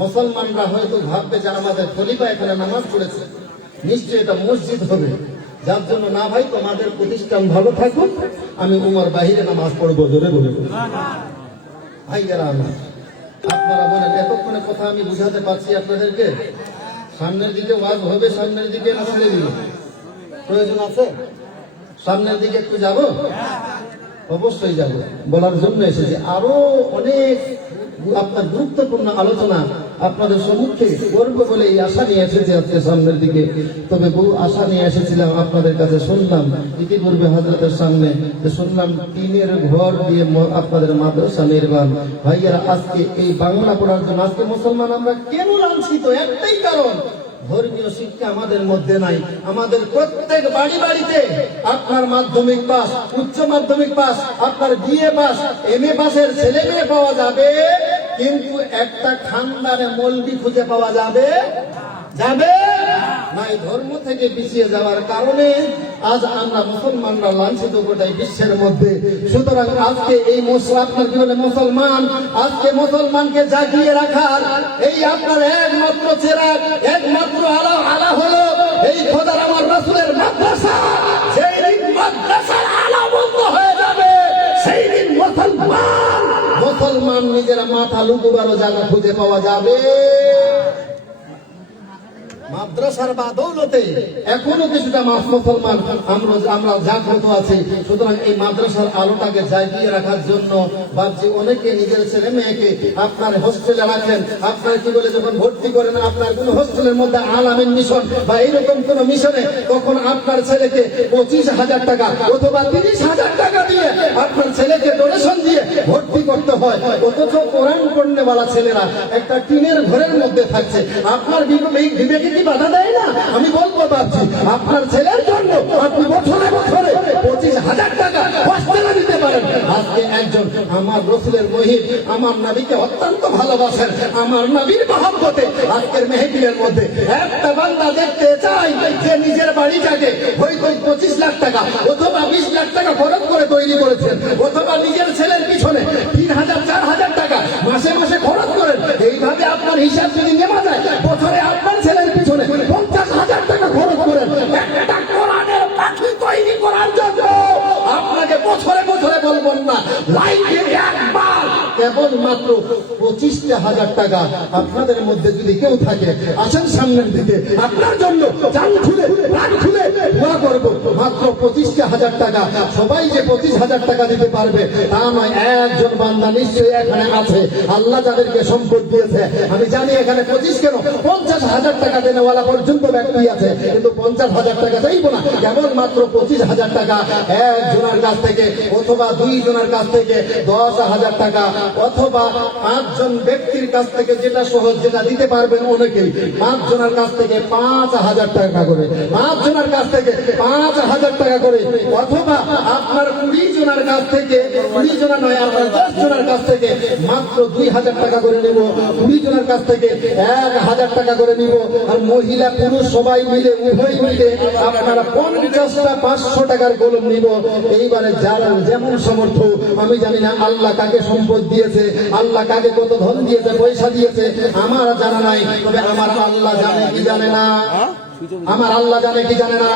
মুসলমানরা হয়তো ভাববে যে আমাদের খলিফা এখানে নামাজ পড়েছে, নিশ্চয়ই এটা মসজিদ হবে, যার জন্য না ভাই তোমাদের প্রতিষ্ঠান ভালো থাকুক, আমি উমর বাহিরে নামাজ পড়বো, জোরে বলে ভাইয়েরা আমার। আপনারা বলেন এতক্ষণে কথা আমি বুঝাতে পারছি আপনাদেরকে? সামনের দিকে ওয়াজ হবে, সামনের দিকে না ছেড়ে দিব? প্রয়োজন আছে সামনের দিকে একটু যাব? অবশ্যই যাব, বলার জন্য এসেছি। আরো অনেক আপনার গুরুত্বপূর্ণ আলোচনা আপনাদের সম্মুখে করবো বলে এই আশা নিয়ে এসেছি আজকে সামনের দিকে। তবে বহু আশা নিয়ে এসেছিলাম আপনাদের কাছে। শুনলাম ইতিপূর্বে হযরতের সামনে যে শুনলাম টিনের ঘর দিয়ে আপনাদের মাদ্রাসা নির্মাণ। ভাইয়ারা, আজকে এই বাংলা পড়ার জন্য আজকে মুসলমান আমরা কেন লাঞ্ছিত? একটাই কারণ, ধর্মীয় শিক্ষা আমাদের মধ্যে নাই। আমাদের প্রত্যেক বাড়ি বাড়িতে আপনার মাধ্যমিক পাস, উচ্চ মাধ্যমিক পাস, আপনার বিএ পাস, এমএ পাসের ছেলে মেয়ে পাওয়া যাবে, কিন্তু একটা খানদানে মৌলবি খুঁজে পাওয়া যাবে না। এই ধর্ম থেকে পিছিয়ে যাওয়ার কারণে আজ আমরা মুসলমানরা লাঞ্ছিত গোটাই বিশ্বের মধ্যে। সুতরাং আজকে এই আপনার কি বলে মুসলমান, আজকে মুসলমানকে জাগিয়ে রাখার এই আপনার একমাত্র চেরাগ, একমাত্র আলা হলো এই খোদার আমার রাসূলের মাদ্রাসা। সেই দিন মাদ্রাসার আলো বন্ধ হয়ে যাবে, সেই দিন মুসলমান নিজেরা মাথা লুকুবারও জায়গা খুঁজে পাওয়া যাবে। মাদ্রাসার বাদৌলতে এখনো কিছুটা মুসলমান আমরা জাগ্রত আছি। সুতরাং এই মাদ্রাসার আলোটাকে জাগিয়ে রাখার জন্য ভাবছি অনেকে নিজের ছেলে মেয়েকে আপনার হোস্টেলে রাখেন, আপনার কি বলে যখন ভর্তি করেন আপনার কোন হোস্টেলের মধ্যে আল আমিন মিশন বা এইরকম কোন মিশনে, তখন আপনার ছেলেকে 25,000 টাকা অথবা 30,000 টাকা দিয়ে আপনার ছেলেকে ডোনেশন দিয়ে ভর্তি করতে হয়। অথচ কোরআন পড়নেওয়ালা ছেলেরা একটা টিনের ঘরের মধ্যে থাকছে। আপনার বিবেকে বাধা দেয় না? আমি বলবো ভাবছি আপনার ছেলের জন্য আপনি বছরে বছরে 25,000 টাকা হোস্টেলে দিতে পারেন। আজকে একজন আমার রাসূলের মহিব, আমার নবীকে অত্যন্ত ভালোবাসেন, আমার নবীর মহব্বতে আজকের মেহফিলের মধ্যে একটা বান্দা দেখতে চাই যে নিজের বাড়িটাকে হয়তো 25 লাখ টাকা অথবা 20 লাখ টাকা খরচ করে তৈরি করেছেন, অথবা নিজের ছেলের পিছনে 3,000 4,000 টাকা মাসে মাসে খরচ করেন। এইভাবে আপনার হিসাব যদি নেওয়া যায়, বছরে আপনার ছেলের পিছনে 50,000 টাকা খরচ করেন একটা কোরআনের পাখি তৈরি করার জন্য। আপনাকে বছরে বছরে বলবেন না, লাইফে একবার কেবলমাত্র 25,000 টাকা আপনাদের মধ্যে যদি কেউ থাকে, আসেন সামনের দিকে, আপনার জন্য জান খুলে প্রাণ খুলে দোয়া করব। মাত্র 25,000 টাকা। সবাই যে 25,000 টাকা দিতে পারবে তা নয়, একজন বান্দা নিশ্চয়ই এখানে আছে আল্লাহ যাদেরকে সম্পদ দিয়েছে। আমি জানি এখানে 25 কেন 50,000 টাকা দেনেওয়ালা পর্যন্ত ব্যক্তি আছে, কিন্তু 50,000 টাকা চাইবো না, কেবলমাত্র 25,000 টাকা একজনের কাছ থেকে অথবা 2 জনের কাছ থেকে 10,000 টাকা অথবা 5 জন ব্যক্তির কাছ থেকে, যেটা সহজ, যেটা দিতে পারবেন অনেকেই, 5 জনের কাছ থেকে 5,000 টাকা করে, 5 জনের কাছ থেকে 5,000 টাকা করে, অথবা আপনার 20 জনের কাছ থেকে, 20 জনের নয় আপনার 10 জনের কাছ থেকে মাত্র 2,000 টাকা করে নেব, 20 জনের কাছ থেকে 1,000 টাকা করে নিব। আর মহিলা পুরুষ সবাই মিলে উভয় মিলে আপনারা 50টা 500 টাকার কলম নিব। এইবারে যারা যেমন সমর্থ, আমি জানি না আল্লাহ কাকে সম্পদ দিয়েছে, আল্লাহ কাকে কত ধন দিয়েছে, পয়সা দিয়েছে, আমার জানা নাই। তবে আমার আল্লাহ জানে কি জানে না? আমার আল্লাহ জানে কি জানে না?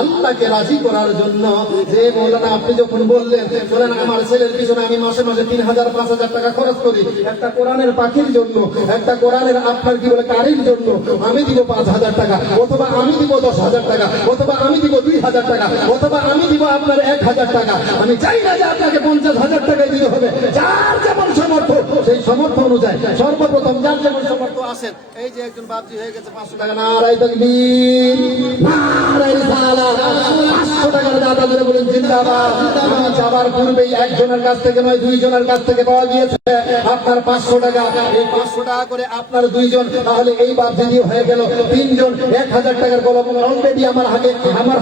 আল্লাহকে রাজি করার জন্য যে মৌলানা আপনি যখন বললেন বলেন আমার ছেলের পিছনে আমি মাসে মাসে 3,000 5,000 টাকা খরচ করি একটা কোরআনের পাখির জন্য, একটা কোরআনের আপনার কি বলে কারির জন্য, আমি দিব 5,000 টাকা অথবা আমি দিব 10,000 টাকা অথবা আমি দিব 2,000 টাকা অথবা আমি দিব আপনার 1,000 টাকা। আমি চাই না যে আপনাকে 50,000 টাকাই দিতে হবে। যার যেমন সামর্থ্য সেই সামর্থ্য অনুযায়ী সর্বপ্রথম যার যেমন সামর্থ্য আসেন। এই যে একজন বাপজি হয়ে গেছে 500 টাকা, নারায়ে তাকবীর, নারায়ে রিসালাত, 500 টাকার দাতা ধরে বলেন জিন্দাবাদ। আমি যাবার পূর্বেই একজনের কাছ থেকে নয় 2 জনের কাছ থেকে পাওয়া গিয়েছে আপনার 500 টাকা। এই 500 টাকা করে আপনার 2 জন, তাহলে এই বাপ যদি হয়ে গেল 3 জন, 1,000 টাকার কলম অলরেডি আমার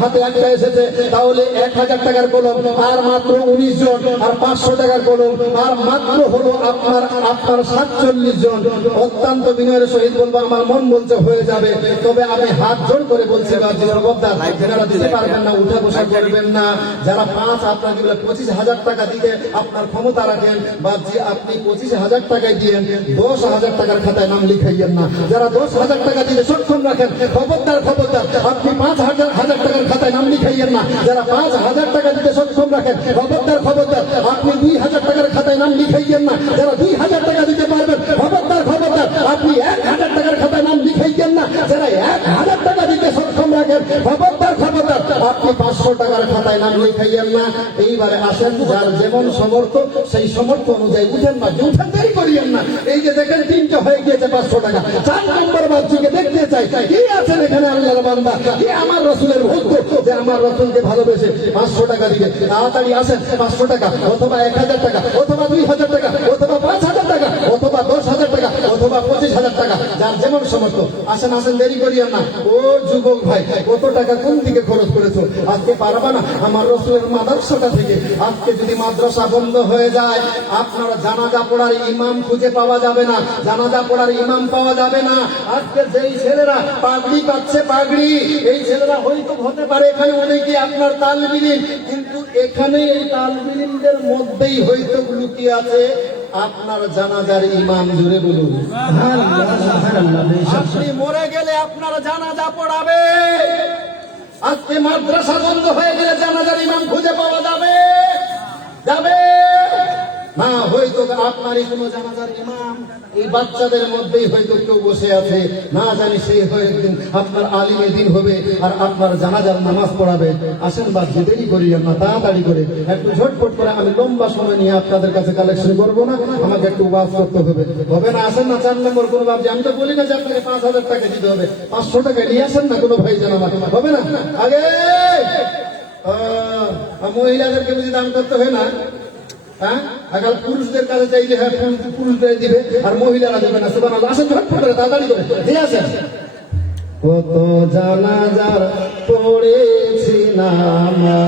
হাতে একটা এসেছে, তাহলে 1,000 টাকার কলম আর মাত্র 19 জন, আর 500 টাকার কলম আর মাত্র হলো আপনার আপনার 47 জন অত্যন্ত বিনয়ের সহিত বলবো, আমার মন বলছে হয়ে যাবে, তবে আমি হাত জোড় করে বলছি বাবজি বরকতদার, যারা দিতে পারবেন না উঠা বসা করবেন না। যারা 5 আপনাকে 25,000 টাকা দিতে আপনার ক্ষমতা রাখেন বাবজি, আপনি 25,000 টাকায় দিয়েন, 10,000 টাকার খাতায় নাম লিখাইয়েন না। যারা 10,000 টাকা দিতে সক্ষম রাখেন খবরদার আপনি 5,000 টাকার খাতায় নাম লিখাইয়েন না। যারা 5,000 টাকা দিতে সক্ষম রাখেন খবরদার আপনি 2,000 টাকার খাতায় নাম লিখাইয়েন না। যারা 2,000 টাকা দিতে পারবেন খবরদার আপনি 1,000 টাকার খাতায় নাম লিখাইয়েন না। যারা 1,000 টাকা দিতে সক্ষম রাখেন খবরদার আপনি 500 টাকার খাতায় নাম লিখাইয়েন না। এইবারে আসেন, যার যেমন সমর্থ সেই সমর্থ অনুযায়ী উঠেন না, উঠেন দেরি করিয়েন না। এই যে দেখেন 3টা হয়ে গিয়েছে 500 টাকা। 4 নম্বর বাচ্চাকে দেখতে চাই কি আছেন এখানে আল্লাহর বান্দা, কি আমার রাসূলের ভক্ত যে আমার রাসূলকে ভালোবেসে 500 টাকা দিবে। তাড়াতাড়ি আসেন, 500 টাকা অথবা 1,000 টাকা অথবা 2,000 টাকা অথবা 5,000 টাকা অথবা 10,000 টাকা অথবা 25,000 টাকা, যার যেমন সমর্থ। আসেন দেরি করিয়েন না। ও যুবক ভাই, কত টাকা কোন দিকে খরচ করেছো? আজকে পারবা না আমার রাসূলের মাদ্রাসাটা থেকে। আজকে যদি মাদ্রাসা বন্ধ হয়ে যায়, আপনার জানাজা পড়ার ইমাম খুঁজে পাওয়া যাবে না, জানাজা পড়ার ইমাম পাওয়া যাবে না। আজকে যেই ছেলেরা পাগড়ি পাচ্ছে পাগড়ি, এই ছেলেরা হয়তো হতে পারে এখানে অনেকে আপনার তালবিলিম, কিন্তু এখানে এই তালবিলিমদের মধ্যেই হয়তো লুকিয়ে আছে আপনার জানাজার ইমাম। জুড়ে বলুন আপনি মরে গেলে আপনার জানাজা পড়াবে। আজকে মাদ্রাসা বন্ধ হয়ে গেলে জানাজার ইমাম খুঁজে পাওয়া যাবে না। হয়তো আপনারই কোনো জানাজার ইমাম এই বাচ্চাদের মধ্যেই হয়তো কেউ বসে আছে, না জানি সেই হয়ে আপনার আলিমে দিন হবে আর আপনার জানাজার নামাজ পড়াবে। আসেন বাচ্চা, দেরি করিয়েন না, তাড়াতাড়ি করে একটু ঝটপট করে। আমি লম্বা সময় নিয়ে আপনাদের কাছে কালেকশন করবো না, আমাকে একটু ওয়াজ করতে হবে না। আসেন না 4 নম্বর কোনো বাবজি, আমি তো বলি না যে আপনাকে 5,000 টাকা দিতে হবে, 500 টাকা নিয়ে আসেন না কোনো ভাই জানা হবে না। আগে মহিলাদেরকে বুঝি দান করতে হয় না, হ্যাঁ? আগাল পুরুষদের কাছে চাইলে হ্যাঁ পুরুষদের দিবে আর মহিলারা দেবে না। সুবহানাল্লাহ। আসেন ঝটপট করে তাড়াতাড়ি করে দিয়ে আসেন। কত জানাজার পড়েছি নামাজ,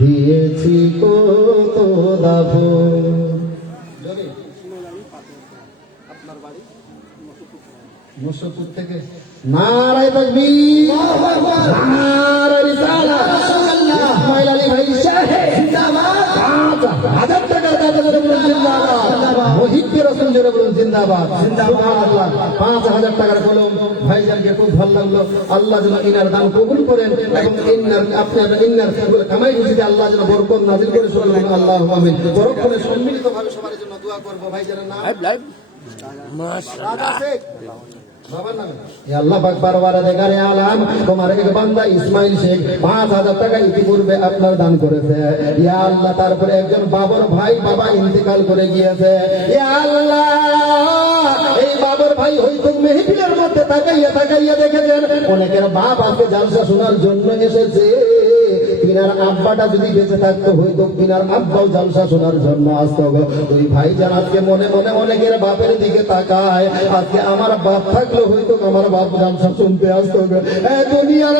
দিয়েছি কত দাফন। আপনার বাড়ি মুসফুর থেকে নারায়ে তাকবীর, নারায়ে রিসালাত, ইসমাইল আলী ভাই সাহেব জিন্দাবাদ। 5,000 টাকার দাতা জোরে বলুন জিন্দাবাদ। মুহিব্বে রাসূল জোরে বলুন জিন্দাবাদ। সুবহানাল্লাহ। 5,000 টাকার কলম ভাইজানকে খুব ভালো লাগলো। আল্লাহ যেন ইনার দান কবুল করেন এবং ইনার কামাই রুজিতে আল্লাহ যেন বরকত নাযিল করে। সুবহানাল্লাহ, আল্লাহুম্মা আমিন। বরকতের সম্মিলিতভাবে সবার জন্য দোয়া করব। ভাইজানের নাম মাশাআল্লাহ আল্লাহ পাক পরওয়ারদিগারে আলম, তোমার এক বান্দা ইসমাইল শেখ 5,000 টাকা ইতিপূর্বে আপনার দান করেছে। ইয়া আল্লাহ, তারপরে একজন বাবর ভাই বাবা ইন্তেকাল করে গিয়েছে। ইয়া আল্লাহ, এই বাবর ভাই হয়তো মেহফিলের মধ্যে তাকাইয়া দেখেছেন অনেকের বাপ আজকে জালসা শোনার জন্য এসেছে। বিনার আব্বাটা যদি বেঁচে থাকতো হয়তো বিনার আব্বাও জালসা শোনার জন্য আসতো। ওই ভাইজান আজকে মনে মনে অনেকের বাপের দিকে তাকায়। আজকে আমার বাপ থাকলে হয়তো আমার বাপ জালসা শুনতে আসতো। দুনিয়ার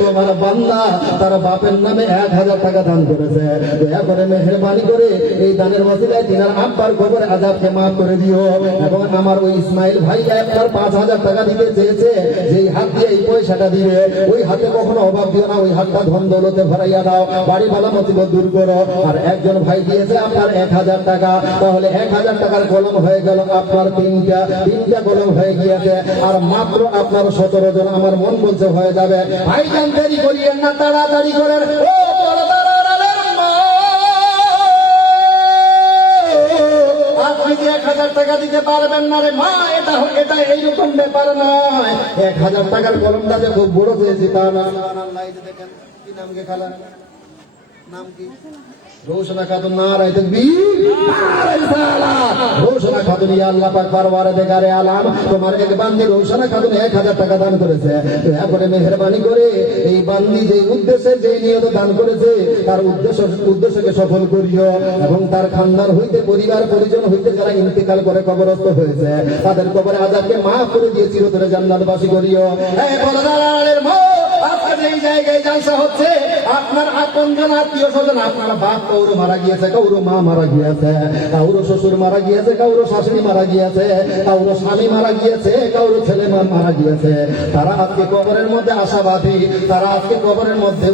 তোমার বান্দা তার বাপের নামে 1,000 টাকা দান করেছে। দয়া করে মেহেরবানি করে এই দানের ওসিলায় তিনার আব্বার কবরে আযাবকে মাফ করে দিও। এবং আমার ওই ইসমাইল ভাই আপনার 5,000 টাকা দিতে চেয়েছে, যেই হাত দিয়ে এই পয়সাটা দিবে ওই হাতে কখনো অভাব দিও না, ওই হাতটা ধন দৌলতে ভরাইয়া দাও, বাড়ি বালা মুসিবত দূর করো। আর একজন ভাই দিয়েছে আপনার 1,000 টাকা, তাহলে 1,000 টাকার কলম হয়ে গেল আপনার 3টা কলম হয়ে গিয়েছে। আর মাত্র আপনার 17 জন। আমার মন বলছে হয়ে যাবে। ভাইজান দেরি করিয়েন না, তাড়াতাড়ি করেন। ও আপনি কি 1,000 টাকা দিতে পারবেন না রে মা? এটা এইরকম ব্যাপার নয়। 1,000 টাকার কলমটা যে খুব বড় হয়েছে তা না। দেখেন কি নাম গে খালা নাম কি? রোশনা খাতুন। নারায়ে তাকবীর, নারায়ে রিসালাত। রোশনা খাতুন, ইয়া আল্লাহ পাক পরওয়ারদিগারে আলাম, তোমার এক বান্দি রোশনা খাতুন 1000 টাকা দান করেছে। দয়া করে মেহেরবানি করে এই বান্দি যে উদ্দেশ্যে যে নিয়ত দান করেছে তার উদ্দেশ্যকে সফল করিও, এবং তার খানদান হইতে পরিবার পরিজন হইতে যারা ইন্তেকাল করে কবরস্থ হয়েছে তাদের কবরে আযাবকে মাফ করে দিয়ে চিরতরে জান্নাতবাসী করিও। এই বলদারের মো আপনার এই জায়গায় জালসা হচ্ছে, আপনার আপনজন আত্মীয় স্বজন, আপনার বাপ কাউরো মারা গিয়েছে, কাউরো মা মারা গিয়েছে, কাউরো শ্বশুর মারা গিয়েছে, কাউরো শাশুড়ি মারা গিয়েছে, কাউরো স্বামী মারা গিয়েছে, কাউরো ছেলে মারা গিয়েছে। তারা আজকে কবরের মধ্যে আশাবাদী, তারা আজকে কবরের মধ্যে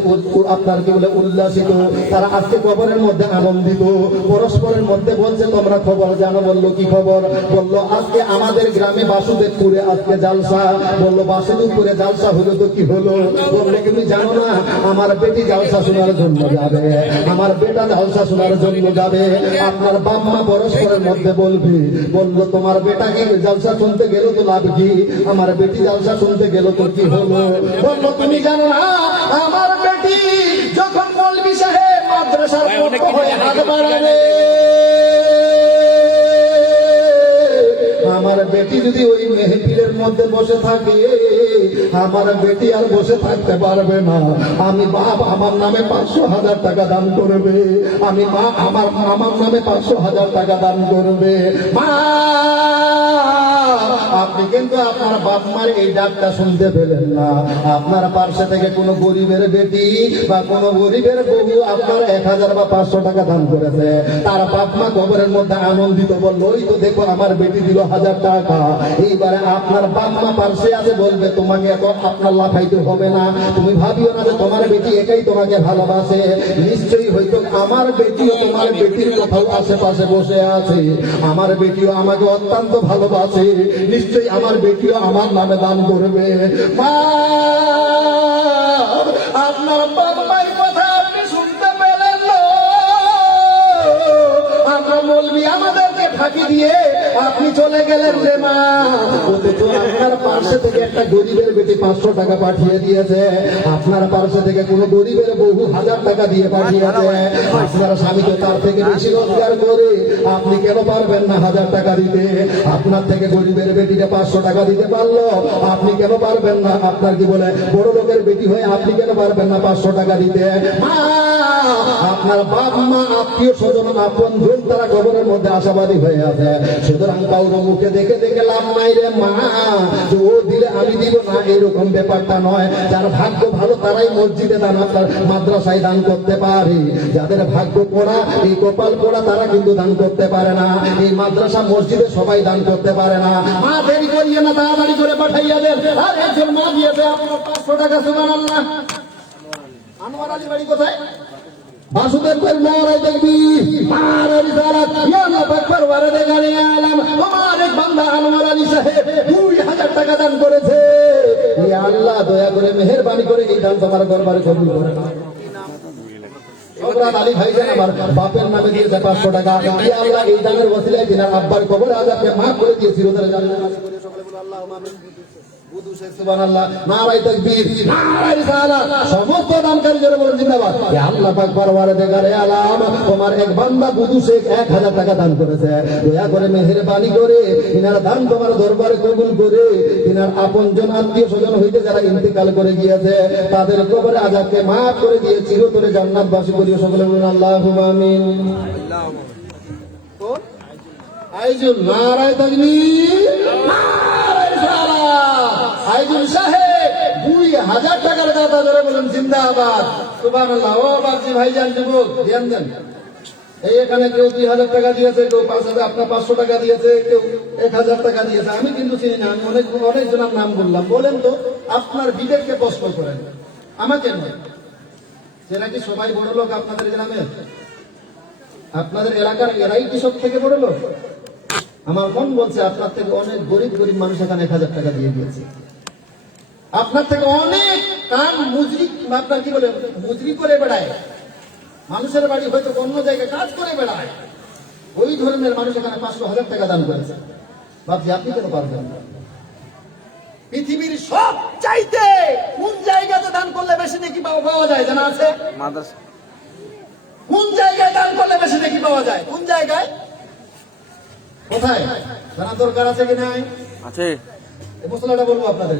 আপনার কি বলে উল্লাসিত, তারা আজকে কবরের মধ্যে আনন্দিত। পরস্পরের মধ্যে বলছে তোমরা খবর জানো? বললো কি খবর? বললো আজকে আমাদের গ্রামে বাসুদেবপুরে আজকে জালসা। বললো বাসুদেবপুরে জালসা হলো তো কি হলো? বললো তুমি জানো না আমার বেটি জালসা শোনার জন্য যাবে, আমার বেটা জালসা শোনার জন্য যাবে। আপনার বাপ মা পরস্পরের মধ্যে বলবে, বললো তোমার বেটাকে জালসা শুনতে গেল তো লাভ কি, আমার বেটি জালসা শুনতে গেল তো কি হলো? বললো তুমি জানো না আমার বেটি যখন মৌলভী সাহেব মাদ্রাসার পক্ষ হয়ে হাত বাড়াবে, আমার বেটি যদি ওই মেহফিলের মধ্যে বসে থাকে আমার বেটি আর বসে থাকতে পারবে না। আমি বাপ আমার নামে 500,000 টাকা দান করবে, আমি মা আমার নামে 500,000 টাকা দান করবে। মা আপনি কিন্তু আপনার বাপ মার এই ডাকটা শুনতে পেলেন না। আপনার পার্শ্বে থেকে কোনো গরিবের বেটি বা কোনো গরিবের বউ আপনার 1000 বা 500 টাকা দান করেছে, তার বাপ মা কবরের মধ্যে আনন্দিত, বললো ওই তো দেখো আমার বেটি দিল 1000 টাকা। এইবারে আপনার বাপ মা পার্শ্বে আছে, বলবে তোমাকে এত আপনার লাফাইতে হবে না, তুমি ভাবিও না যে তোমার বেটি একাই তোমাকে ভালোবাসে, নিশ্চয়ই হয়তো আমার বেটিও তোমার বেটির কোথাও আশেপাশে বসে আছে, আমার বেটিও আমাকে অত্যন্ত ভালোবাসে, নিশ্চয়ই আমার বেটিও আমার নামে দান করবে। মা আপনার বাপ মায়ের কথা আপনি শুনতে পেলেন না? আমরা মৌলভী আমাদেরকে ফাঁকি দিয়ে আপনি চলে গেলেন রে মা। অথচ আপনার পার্শ্বে থেকে একটা গরিবের বেটি 500 টাকা পাঠিয়ে দিয়েছে, আপনার পার্শ্বে থেকে কোনো গরিবের বহু 1000 টাকা দিয়ে পাঠিয়েছে। আপনার স্বামী তো তার থেকে বেশি রোজগার করে, আপনি কেন পারবেন না 1000 টাকা দিতে? আপনার থেকে গরিবের বেটিকে 500 টাকা দিতে পারলো, আপনি কেন পারবেন না? আপনার কি বলে বড় লোকের বেটি হয়ে আপনি কেন পারবেন না 500 টাকা দিতে? মা আপনার বাপ মা আত্মীয় স্বজন আপন জন তারা কবরের মধ্যে আশাবাদী হয়ে আছে, সুতরাং কাউর মুখে দেখে দেখে লাভ নাই রে মা। ও দিলে আমি দিব না এরকম ব্যাপারটা নয়। যার ভাগ্য ভালো তারাই মসজিদে দান আপনার মাদ্রাসায় দান করতে পারে, যাদের ভাগ্য পোড়া এই কপাল পোড়া তারা কিন্তু দান করতে পারে না। এই মাদ্রাসা মসজিদে সবাই দান করতে পারে না। মা দেরি করিয়ে না, তাড়াতাড়ি করে পাঠাইয়া দেন। আর একজন মা দিয়েছে আপনার 500 টাকা। সুবহানাল্লাহ। আনোয়ার আলী বাড়ি কোথায়? বাসুদেবপুর। নারায়ে তাকবীর, নারায়ে রিসালাত। ইয়া আল্লাহ পাক পরওয়ারদিগারে আলাম, আমার এক বান্দা আনোয়ার আলী সাহেব 2000 টাকা দান করেছে। ইয়া আল্লাহ দয়া করে মেহেরবানি করে এই দান তোমার দরবারে কবুল করে নাও। হযরত আলী ভাইজান আমার বাপের নামে দিয়েছে 500 টাকা। ইয়া আল্লাহ এই দানের ওসিলায় দিনার আব্বার কবর আযাবকে maaf করে দিয়ে চিরতরে জান্নাত করে সকলে বলে আল্লাহুম্মা আমিন। সুবহানাল্লাহ। নারায়ে তাকবীর, নারায়ে রিসালাত। সমস্ত দানকারীদের বলেন জিন্দাবাদ। ইয়া আল্লাহ পাক পরওয়ারদিগারে আলাম, তোমার এক বান্দা বুদু শেখ 1000 টাকা দান করেছে। দয়া করে মেহেরবানি করে ইনার দান তোমার দরবারে কবুল করে ইনার আপনজন আত্মীয় স্বজন হইতে যারা ইন্তেকাল করে গিয়েছে তাদের কবরে আযাবকে maaf করে দিয়ে চিরতরে জান্নাতবাসী করিও সকলে বলেন আল্লাহুম্মা আমিন। কোন আইজুল? নারায়ে তাকবীর, নারায়ে রিসালাত। আইজুল সাহেব 2000 টাকার দাতা ধরে বলেন জিন্দাবাদ। সুবহানাল্লাহ। ও বাপজি ভাইজান যুবক ধ্যান দেন। এই এখানে কেউ 2000 টাকা দিয়েছে, কেউ 5000, আপনার 500 টাকা দিয়েছে, কেউ 1000 টাকা দিয়েছে। আমি কিন্তু চিনি না, আমি অনেক জনের নাম বললাম। বলেন তো আপনার বিবেককে প্রশ্ন করেন, আমাকে নয়। সেটা কি সবাই বড় লোক আপনাদের গ্রামে? আপনাদের এলাকার এরাই কি সব থেকে বড় লোক? আমার মন বলছে আপনার থেকে অনেক গরিব গরিব মানুষ এখানে 1000 টাকা দিয়ে দিয়েছে। আপনার থেকে অনেক কাম মুজরি, আপনার কি বলে মুজরি করে বেড়ায়, মানুষের বাড়ি হয়তো অন্য জায়গায় কাজ করে বেড়ায়, ওই ধরনের মানুষ এখানে 500,000 টাকা দান করেছে। ভাবছি আপনি কেন পারবেন না? পৃথিবীর সব চাইতে কোন জায়গাতে দান করলে বেশি নাকি পাওয়া যায় জানা আছে? কোন জায়গায় দান করলে বেশি নেকি পাওয়া যায়? কোন জায়গায়, কোথায় জানা দরকার আছে কি নাই? আছে। এই মশলাটা বলবো আপনাদের।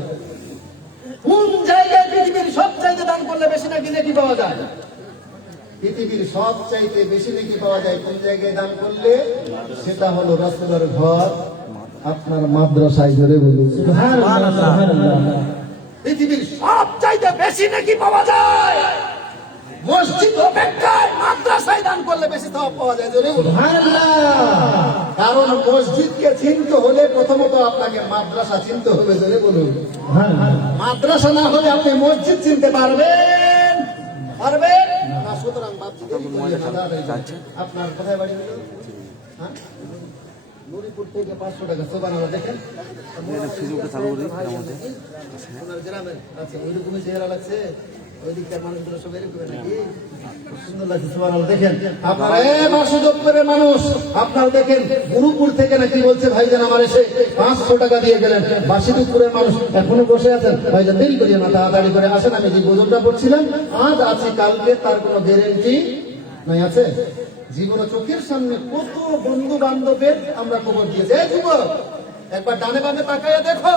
কোন জায়গায় পৃথিবীর সব চাইতে দান করলে বেশি নাকি নেকি পাওয়া যায়? পৃথিবীর সব চাইতে বেশি নেকি পাওয়া যায় কোন জায়গায় দান করলে? সেটা হলো রাসূলের ঘর, আপনার মাদ্রাসায়। ধরে বলুন সুবহানাল্লাহ, সুবহানাল্লাহ। পৃথিবীর সব চাইতে বেশি নেকি পাওয়া যায় মসজিদ অপেক্ষায় মাদ্রাসায় দান করলে বেশি সওয়াব পাওয়া যায়। ধরে বলুন সুবহানাল্লাহ। কারণ মসজিদকে চিনতে হলে প্রথমত আপনাকে মাদ্রাসা চিনতে হবে। ধরে বলুন মাদ্রাসা না হলে আপনি মসজিদ চিনতে পারবেন? পারবেন না। সুতরাং বাপজি দেরি করিয়ে না, আপনার কোথায় বাড়ি হলো? হ্যাঁ, নুরিপুর থেকে 500 টাকা। সুবহানাল্লাহ। দেখেন আপনার গ্রামের আছে ওইরকমই চেহারা লাগছে, ওই দিককার মানুষগুলো সব এরকম নাকি? সুন্দর লাগছে। সুবহানাল্লাহ। দেখেন আপনারা মাসুদপুরের মানুষ, আপনারা দেখেন গুরুপুর থেকে নাকি বলছে ভাইজান আমার এসে 500 টাকা দিয়ে গেলেন। বাসিদপুরের মানুষ এখনো বসে আছেন, ভাইজান দেরি করিয়ে না, তাড়াতাড়ি করে আসেন। আমি যে গোজরটা পড়ছিলাম আজ আছে কালকে তার কোনো গ্যারেন্টি নাই। আছে জীবনে চোখের সামনে কত বন্ধু বান্ধবের আমরা খবর দিয়েছি। এই যুবক একবার ডানে বামে তাকাইয়া দেখো,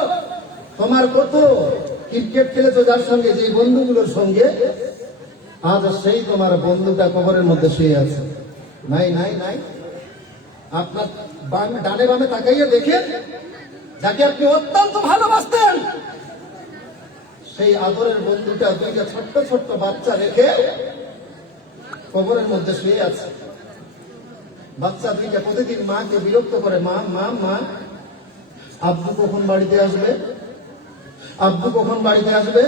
তোমার কত ক্রিকেট খেলেছো যার সঙ্গে, যে বন্ধুগুলোর সঙ্গে, আজ সেই তোমার বন্ধুটা কবরের মধ্যে শুয়ে আছে। নাই নাই নাই। আপনার ডানে বামে তাকাইয়া দেখেন, যাকে আপনি অত্যন্ত ভালোবাসতেন, সেই আদরের বন্ধুটা দুইটা ছোট্ট ছোট্ট বাচ্চা রেখে কবরের মধ্যে শুয়ে আছে। বাচ্চা দুইটা প্রতিদিন মাকে বিরক্ত করে, মা মা মা আব্বু কখন বাড়িতে আসবে, আব্বু কখন বাড়িতে আসবে।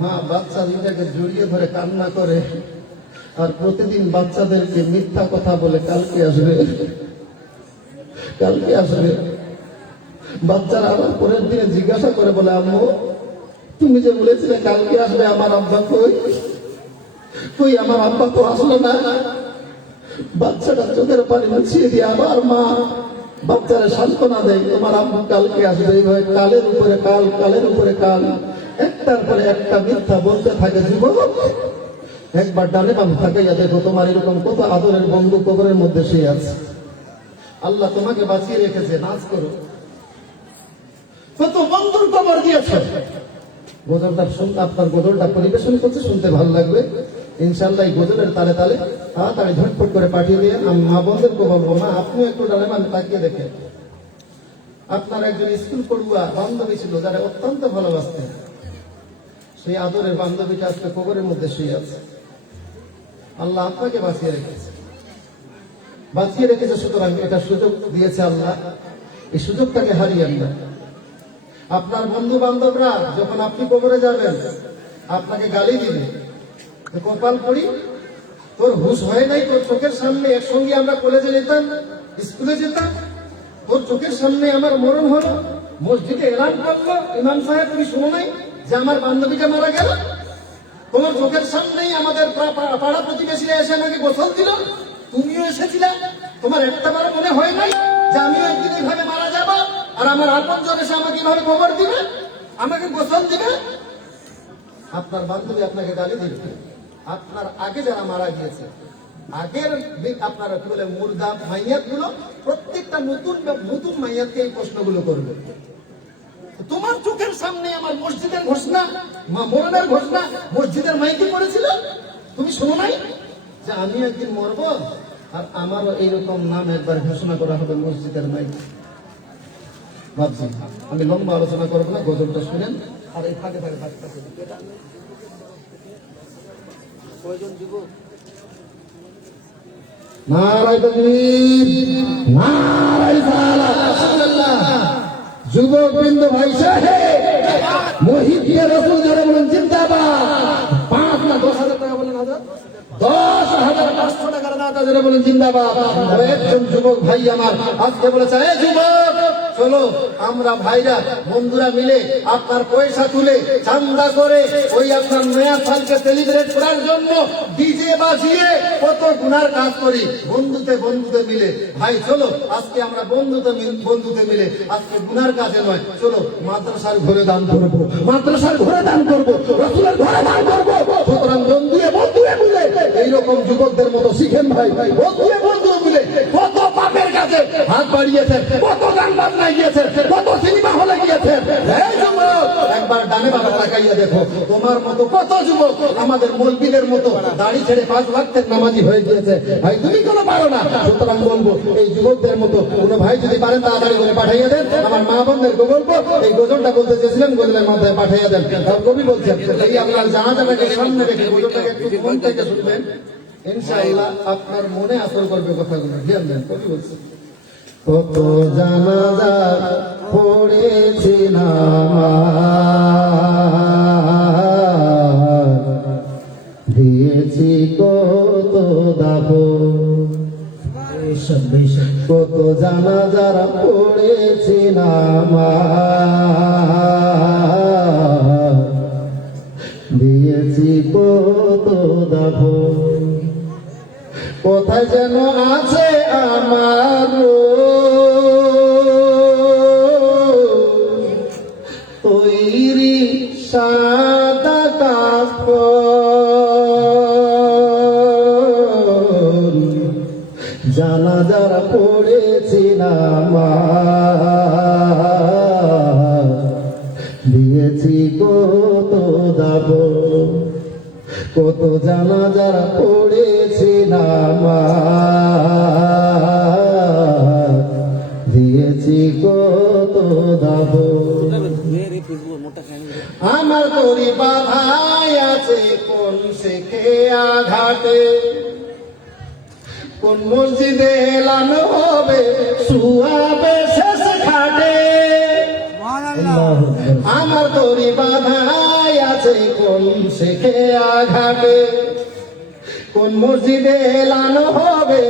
মা বাচ্চা দুইটাকে জড়িয়ে ধরে কান্না করে, আর প্রতিদিন বাচ্চাদেরকে মিথ্যা কথা বলে কালকে আসবে, কালকে আসবে। বাচ্চারা আবার পরের দিনে জিজ্ঞাসা করে বলে, আম্মু তুমি যে বলেছিলে কালকে আসবে, আমার আব্বা কই? কই আমার আব্বা তো আসলো না। বাচ্চাটা চোখের পানি মুছিয়ে দিয়ে আবার মা বাচ্চারা সান্ত্বনা দেয়, তোমার আব্বু কালকে আসবে। এইভাবে কালের উপরে কাল, কালের উপরে কাল, একটার পরে একটা মিথ্যা বলতে থাকে। যুবক একবার ডানে বাম তাকাইয়া দেখো, তোমার এরকম কত আদরের বন্ধু কবরের মধ্যে শুয়ে আছে। আল্লাহ তোমাকে বাঁচিয়ে রেখেছে, নাচ করো। কত বন্ধুর কবর দিয়েছে। গজলটা শুনতে, আপনার গজলটা পরিবেশন করছে, শুনতে ভালো লাগবে ইনশাআল্লাহ। এই গজলের তালে তালে তাড়াতাড়ি ঝটপট করে পাঠিয়ে দিয়ে আমি মা বোনদেরকে বলবো, মা আপনিও একটু ডানে বামে তাকিয়ে দেখেন। আপনার একজন স্কুল পড়ুয়া বান্ধবী ছিল যারা অত্যন্ত ভালোবাসতেন, সেই আদরের বান্ধবীটা আজকে কবরের মধ্যে শুয়ে আছে। আল্লাহ আপনাকে বাঁচিয়ে রেখেছে, বাঁচিয়ে রেখেছে। সুতরাং এটা সুযোগ দিয়েছে আল্লাহ, এই সুযোগটাকে হারিয়েন না। আপনার বন্ধু বান্ধবরা যখন আপনি কবরে যাবেন আপনাকে গালি দিবে, কপাল পড়ি তোর হুঁশ হয় নাই, তোর চোখের সামনে একসঙ্গে আমরা কলেজে যেতাম, স্কুলে যেতাম, তোর চোখের সামনে আমার মরণ হলো, মসজিদে এলান করলো ইমাম সাহেব, তুমি শুনো নাই যে আমার বান্ধবীটা মারা গেল? তোমার চোখের সামনেই আমাদের পাড়া প্রতিবেশীরা এসে আমাকে গোসল দিল, তুমিও এসেছিলে। তোমার একটাবার মনে হয় নাই যে আমিও একদিন এইভাবে মারা যাব, আর আমার আপনজন এসে আমাকে এইভাবে কবর দিবে, আমাকে গোসল দিবে? আপনার বান্ধবী আপনাকে গালি দিবে। আপনার আগে যারা মারা গিয়েছে, আগের আপনারা কি বলে মুর্দা মাইয়াত গুলো, প্রত্যেকটা নতুন নতুন মাইয়াতকে এই প্রশ্নগুলো করবে। তোমার চোখের সামনে আমার মসজিদের ঘোষণা, মরণের ঘোষণা মসজিদের মাইকে পড়েছিল, তুমি শোনো নাই যে আমি একদিন মরব, আর আমারও এইরকম নাম একবার ঘোষণা করা হবে মসজিদের মাইকে। ভাবছি আমি লম্বা আলোচনা করবো না, গজলটা শুনেন। আর এই ফাঁকে ফাঁকে কয়জন যুবক নারায় তাকবীর, নারায় সালাত, যুবক বৃন্দ ভাই সাহেব, মহিদিয়া রাসূল যারা বলেন জিন্দাবাদ। 5 না 10,000 টাকা বলেন, 10,500 টাকার দাতা যারা বলেন জিন্দাবাদ। একজন যুবক ভাই আমার আজকে বলেছে, এই যুবক চলো আমরা ভাইরা বন্ধুরা মিলে আপনার পয়সা তুলে চান্দা করে ওই আপনার নয়া সালকে সেলিব্রেট করার জন্য ডিজে বাজিয়ে কত গুনার কাজ করি বন্ধুতে মিলে। ভাই চলো আজকে আমরা বন্ধুতে মিলে আজকে গুনার কাজে নয়, চলো মাদ্রাসার ঘরে দান করবো, মাদ্রাসার ঘরে দান করবো, রাসূলের ঘরে দান করবো। সুতরাং বন্ধুয়ে মিলে এইরকম যুবকদের মতো শিখেন ভাই, বন্ধুয়ে মিলে কত পাপের কাছে হাত বাড়িয়েছে, কত গান বাজনায় গিয়েছে, কত সিনেমা হলে গিয়েছে। এই যুবক একবার ডানে বাবা তাকাইয়া দেখো, তোমার মতো কত যুবক আমাদের মলবিদের মতো দাড়ি ছেড়ে 5 ওয়াক্তের নামাজি হয়ে গিয়েছে। ভাই তুমি কোনো পারো না, সুতরাং বলবো এই যুবকদের মতো কোনো ভাই যদি পারেন তাড়াতাড়ি করে পাঠাইয়া দেন। আমার মা বোনদেরকে বলবো এই গজলটা বলতে চেয়েছিলেন গজলের মাধ্যমে পাঠাইয়া দেন। কবি বলছেন এই আপনার জানাজাটাকে সামনে রেখে গজলটাকে একটু মন থেকে শুনবেন, ইনশাআল্লাহ আপনার মনে আসর করবে কথাগুলো। ধ্যান দেন, কবি বলছেন কত জানাজা পড়েছি নামাজ, দিয়েছি কত দাফন, কত জানাজারা পড়েছি নামাজ, দিয়েছি কত দাফন। কোথায় যেন আছে আমার তৈরি সাদা কাফন, জানাজারা পড়েছি নামাজ, দিয়েছি কত দাফন, কত জানাজারা পড়েছি নামাজ, দিয়েছি কত দাফন। আমার তরি বাধাই আছে কোন শেখে আঘাটে, কোন মসজিদে এলানো হবে শুয়াবে শেষ খাটে। আমার তরি বাধাই আছে কোন শেখে আঘাটে, কোন মসজিদে এলানো হবে